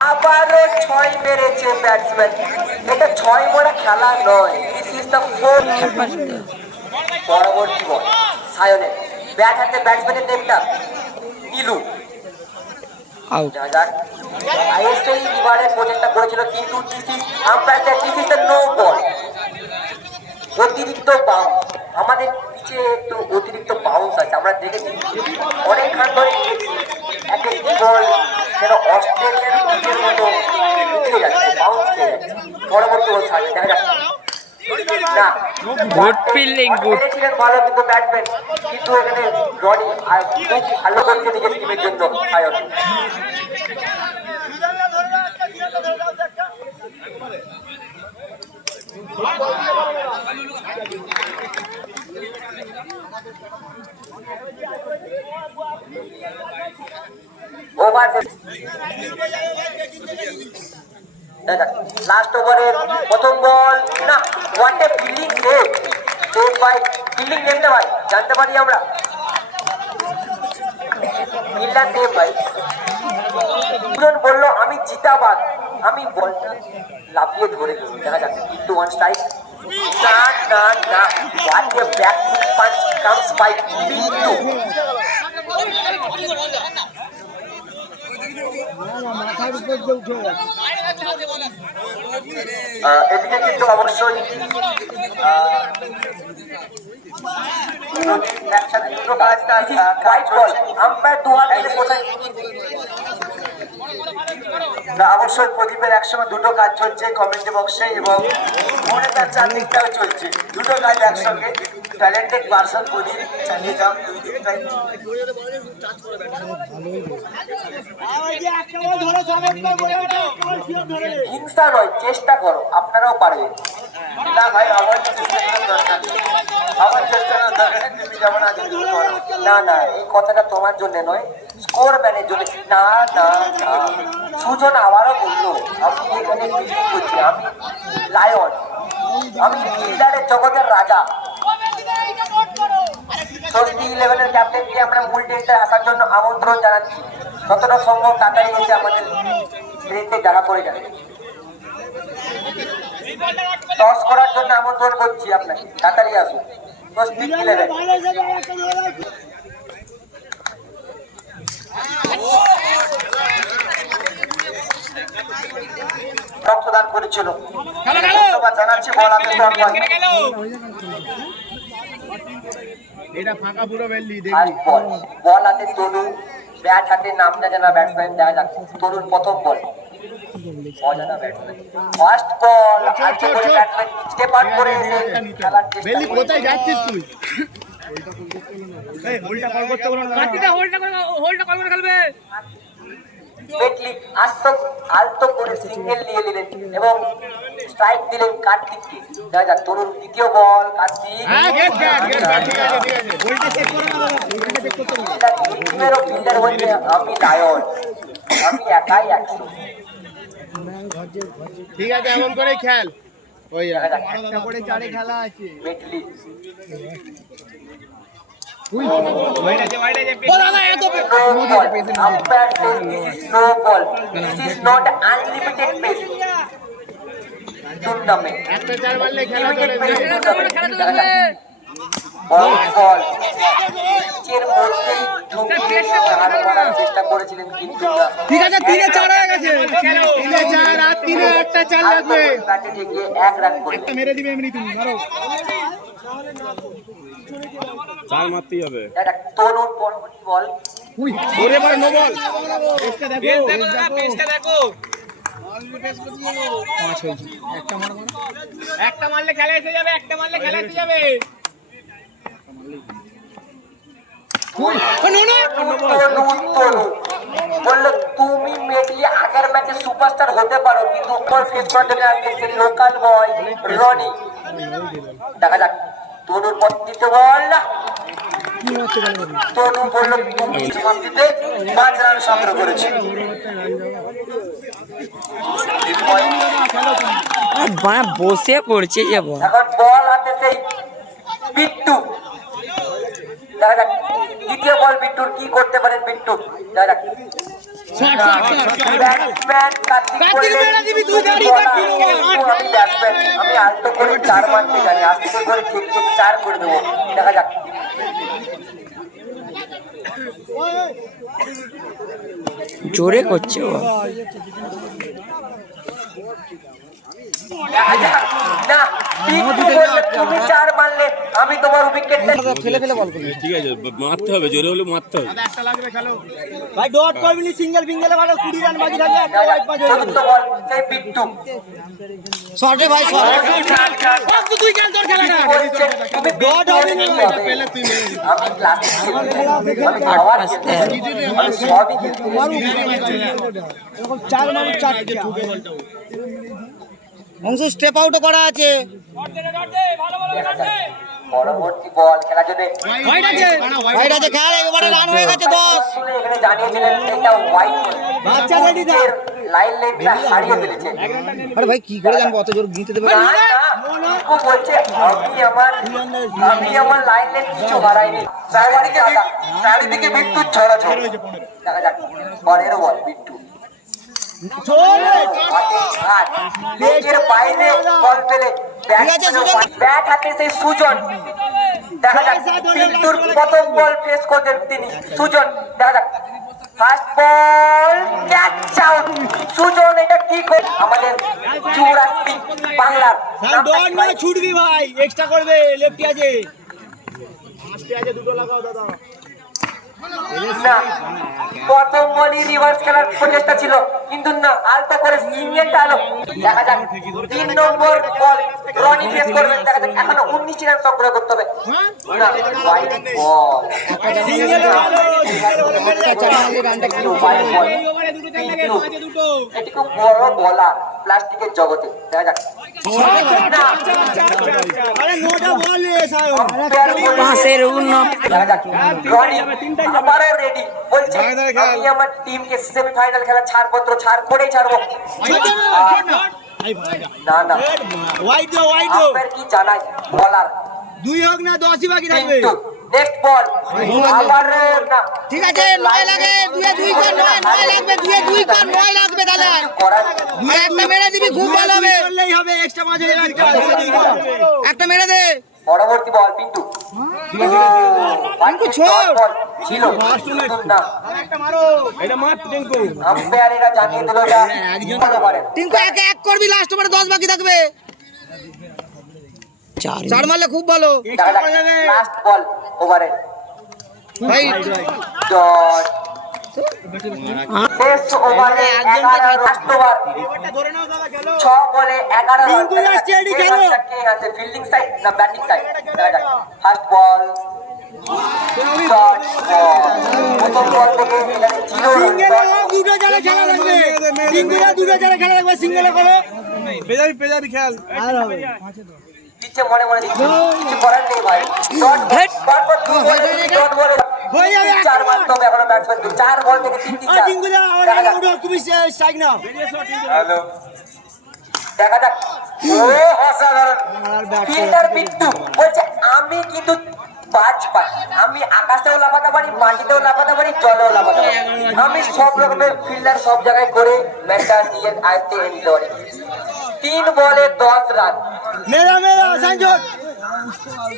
আবারও ছয় মেরেছে ব্যাটসম্যান। এটা ছয় মারা খেলা নয়, দিস ইজ দ্য ফোর্থ। পরবর্তী বল সায়নের ব্যাট হাতে, ব্যাটসম্যানের নেমটা নীলু। আইএসএল এবারে প্রজেক্টটা করেছিল, কিন্তু this is umpire this is the no ball. অতিরিক্ত বাউন্স, আমাদের পিছে একটু অতিরিক্ত বাউন্স আছে, আমরা দেখেছি অনেকক্ষণ ধরে দেখছি এক একটি বল যেন অস্ট্রেলিয়ার পিচের মতো উঠে যাচ্ছে, বাউন্স খেয়ে যাচ্ছে। পরবর্তী বল ছাড়ে দেখা যাচ্ছে না, গুড ফিল্ডিং, গুড। ভালো কিন্তু ব্যাটসম্যান, কিন্তু এখানে রনি আর খুব ভালো করছে নিজের টিমের জন্য সায়ন। ওভার লাস্ট ওভারের প্রথম বল না, what A fielding save, save ভাই, ফিল্ডিং নেমটা ভাই জানতে পারি আমরা, ফিল্ডার নেম ভাই। দুজন বললো আমি জিতাবাদ, আমি বলটা লাফিয়ে ধরে দেবো, দেখা যাচ্ছে কিন্তু ওয়ান স্ট্রাইক। না না না, what a back punch comes by Bittu. এদিকে কিন্তু অবশ্যই একসাথে দুটো কাজ, আম্পায়ার দু হাত মিলে কোথায় না, অবশ্যই প্রদীপের একসঙ্গে দুটো কাজ চলছে কমেন্ট বক্সে, এবং মনে তার চারদিকটাও চলছে, দুটো কাজ একসঙ্গে। ট্যালেন্টেড পার্সন প্রদীপ, চালিয়ে যাও দুই দিকটাই। হিংসা নয়, চেষ্টা করো, আপনারাও পারবেন। না ভাই, আমার তুমি যেমন না না, এই কথাটা তোমার জন্য নয়, স্কোর ম্যানের জন্য। না না না, সুজন আবারও বললো আমি এখানে ফিল্ডিং করছি, আমি লায়ন, আমি ফিল্ডারের জগতের রাজা। স্বস্তি ইলেভেনের ক্যাপ্টেনকে আমরা মূল টেস্টে আসার জন্য আমন্ত্রণ জানাচ্ছি, যতটা সম্ভব তাড়াতাড়ি এসে আমাদের ট্রেনতে দেখা করে যাবে। টস করার জন্য আমন্ত্রণ করছি আপনাকে, তাড়াতাড়ি আসুন স্বস্তি ইলেভেন। রক্তদান করেছিল, ধন্যবাদ জানাচ্ছি। বল হাতে বল হাতে তনু, ব্যাট হাতে নামটা জানা ব্যাটসম্যান, দেখা যাচ্ছে তনুর প্রথম বল, অজানা ব্যাটসম্যান, ফার্স্ট বল, আজকে করে ব্যাটসম্যান স্টেপ আউট করে খেলার চেষ্টা। কোথায় যাচ্ছিস তুই? এই হোল্ডটা কল করতে বলো না, কাটিটা হোল্ডটা কল করে খেলবে। বেটলি আলতো করে সিঙ্গেল নিয়ে নিলেন এবং স্ট্রাইক দিলেন কার্তিককে, দেখা যাক তরুণ দ্বিতীয় বল, কার্তিক আমি লায়ন, আমি একাই 100। ঠিক আছে, এমন করে খেল, ওই একটা করে চারে খেলা আছে। বেটলি umpire says this is no ball, this is not unlimited pace tournament, একটা চার মারলে খেলা limited চলে pace যাবে। tournament। বল বল পিচের মধ্যেই ঢুকিয়ে চার মারার চেষ্টা করেছিলেন, কিন্তু না। ঠিক আছে, তিনে চার হয়ে গেছে, তিনে চার আর তিনে একটা চার লাগবে, ব্যাটে ঠেকিয়ে 1 রান করে একটা মেরে দিবে এমনি, তুমি মারো, চার মারতেই হবে। এটা তরুণ পরবর্তী বল, ওরে ভাই নো বল, পেসটা দেখো, পেসটা দেখো, পাঁচ হয়েছে, একটা মারবো, একটা মারলে খেলা এসে যাবে, একটা মারলে খেলা এসে যাবে। বললো তুমি মেটলি আগের ম্যাচে সুপারস্টার হতে পারো, কিন্তু উপর ফেস করতে আসছে লোকাল বয় রনি। দেখা যাক তনুর পদ্ধতিতে বল, তনু বললো তুমি সমাপ্তিতে 5 রান সংগ্রহ করেছি। বসে পড়ছে যাব, এখন বল হাতে সেই বিট্টু, দেখা যাক দ্বিতীয় বল বিট্টুর, কি করতে পারেন বিট্টু, দেখা যাক ব্যাটসম্যান কার্তিক আমি আলতো করে 4 মারতে জানি, আস্তে করে ঠিক 4 করে দেবো। দেখা যাক। জোরে করছে ও। না, তুমি 4 মারলে আমি তোমার উইকেটটা ফেলে ফেলে বল করবি। ঠিক আছে, মারতে হবে, জোরে হলে মারতে হবে। একটা লাগবে খেলো। ভাই ডট করবি নি, সিঙ্গেল ফিঙ্গেলে মারো, 20 রান বাকি থাকবে, একটা ওয়াইড পাঁচ হয়ে চতুর্থ বল সেই বিট্টু শর্টে ভাই শর্ট। তুই কেন তোর খেলা না? বলছে তুমি ডট হবে না। পেলে তুই মেরে দিবি। আমি ক্লাসে আমি খাওয়ার খেতে আমি সবই খেতে এরকম 4 মারো 4টা অংশ স্টেপ আউটও করা আছে। পরবর্তী বল খেলার জন্য হোয়াইট আছে। ভাইরা যে খেলা এবারে রান হয়ে গেছে 10। এখানে জানিয়েছিলেন এটা হোয়াইট বাচ্চা রেডি দা। লাইন লেনটা হারিয়ে ফেলেছে। আরে ভাই কি করে জানবো, অত জোর গিনতে দেবে না না ও বলছে আমি আমার লাইন লেন কিছু হারাইনি। চারিদিকে বিদ্যুৎ ছড়াছড়। দেখা যাক পরের বল বিট্টু নেটের বাইরে বল পেলে ব্যাট হাতে সেই সুজন। দেখা যাক বিট্টুর প্রথম বল ফেস করছেন তিনি সুজন। দেখা যাক first ball catch out Sujan. এটা কি করে আমাদের যুবরাজ সিং বাংলার ডট মানে ছুটবি ভাই, এক্সট্রা করবে, লেফটি আছে, ফার্স্টে আছে, দুটো লাগাও দাদা। না প্রথম বলই রিভার্স খেলার প্রচেষ্টা ছিল কিন্তু না আলতো করে সিঙ্গেলটা আলো। দেখা যাক 3 নম্বর বল রনি ফেস করবেন। দেখা যাক এখনো 19 রান সংগ্রহ করতে হবে। না হোয়াইট বল সিঙ্গেল ভালো, সিঙ্গেল হলে মেরে যাচ্ছে, চালালে রানটা কি হোয়াইট বল এই ওভারে দুটো চার লাগে, মাঝে দুটো। এটি খুব বড় বলার প্লাস্টিকের জগতে। দেখা যাক না আরে নোটা বল রে সাহেব। আম্পায়ার বলে- পাশের উন্ন দেখা যাক রনি আবারও রেডি বলছে আমি আমার টিমকে সেমিফাইনাল খেলা ছাড়পত্র ছাড় করেই ছাড়বো। না না ওয়াইড দো, ওয়াইড দো, আম্পায়ার কি জানায় বলার 2 হোক না 10ই বাকি থাকবে। কিন্তু নেক্সট বল আবার না ঠিক আছে, 9 লাগে, 2 কর, 9 লাগবে, 2 কর, 9 লাগবে দাদা। করার একটা মেরে দিবি, খুব ভালো হবে, করলেই হবে, এক্সট্রা মাঝে একটা মেরে দে। পরবর্তী বল পিন্টু পিন্টু ছোট। বল ছিল কিন্তু না একটা মারো। এটা মার টিঙ্কু। আম্পায়ার এরা জানিয়ে দিল এটা হতে পারে। টিঙ্কু একে এক করবি, লাস্ট ওভারে 10 বাকি থাকবে, 4 মারলে খুব ভালো। দেখা যাক লাস্ট বল ওভারে ভাই ডট শেষ ওভারে 11 লাস্ট ওভার ধরে নাও দাদা, খেলো। 6 বলে 11 রান। টিঙ্কু আসছে, এডি খেলো। কে আছে ফিল্ডিং সাইড না ব্যাটিং সাইড? দেখা যাক ফার্স্ট বল ডট বল প্রথম বল থেকে জিরো সিঙ্গেলে হোক, দুটো জালে খেলা লাগবে, টিঙ্কুরা দুটো জালে খেলা লাগবে, সিঙ্গেলে করো। পেজাবি খেল। আর হবে দিচ্ছে মনে মনে দিচ্ছে কিছু করার নেই ভাই। ডট পরপর 2 বলে ডট বলে হয়ে যাবে, 4 মারতে হবে এখনো ব্যাটসম্যান 4 বল থেকে 3টি আর 4। টিঙ্কুরা উঠো, তুমি স্ট্রাইক নাও। হ্যালো দেখা যাক ও অসাধারণ ফিল্ডার বিট্টু বলছে আমি কিন্তু বাজ পাই, আমি আকাশেও লাফাতে পারি, মাটিতেও লাফাতে পারি, জলেও লাফাতে পারি, আমি সব রকমের ফিল্ডার সব জায়গায় করে ম্যাচটা নিজের আয়ত্তে এনে নিতে পারি। 3 বলে 10 রান। মেরা মেরা সাইনছোট,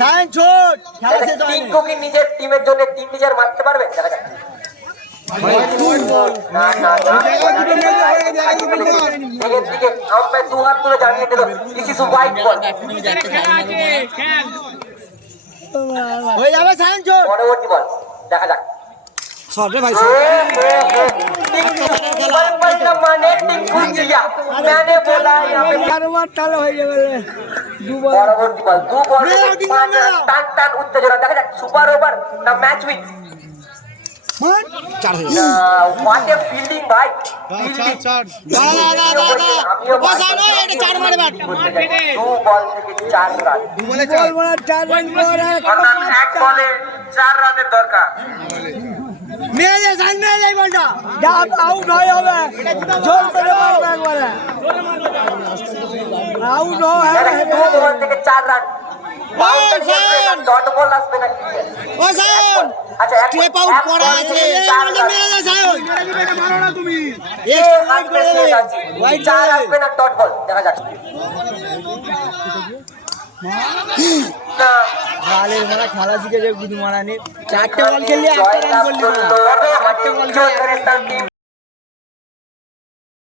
সাইনছোট, খেলা শেষ হয়নি। টিঙ্কু কি নিজের টিমের জন্য 3 নিজের মারতে পারবে? দেখা যাক না না না দিকে আম্পায়ার 2 হাত তুলে জানিয়ে দিল দিস ইজ হোয়াইট বল। খেলা আছে, খেল। হয়ে যাবে সাইনছোট। পরবর্তী বল দেখা যাক শর্টে ভাই, मैंने टिंकू किया मैंने बोला यहाँ पे পরবর্তী বল 2 বল 5 রান টান টান উত্তেজনা। দেখা যাক সুপার ওভার না ম্যাচ উইন। 4 হয়ে হোয়াট এ ফিল্ডিং ভাই। আমিও 4 মারে ব্যাট। 2 বল থেকে 4 রান। অর্থাৎ 1 বলে 4 রানের দরকার। মেরে সাইন মেরে যাই বলটা, যা আউট হয়ে হবে, জোর করে মারবে একবারে, আউট হয়। 2 বল থেকে 4 রান। বাউন্সার কি আসবে না ডট বল আসবে না কি? ও সায়ন আচ্ছা এক ট্রেপ আউট করা আছে বলটা মেরে দে সায়ন এ হাত বেশি আছে চার আসবে না ডট বল দেখা যাক না গালের মারা খেলা শিখেছে গুদ মারানি 4টে বল খেললি 1 রান করলি না 4টে বল খেলে 1 রান করলি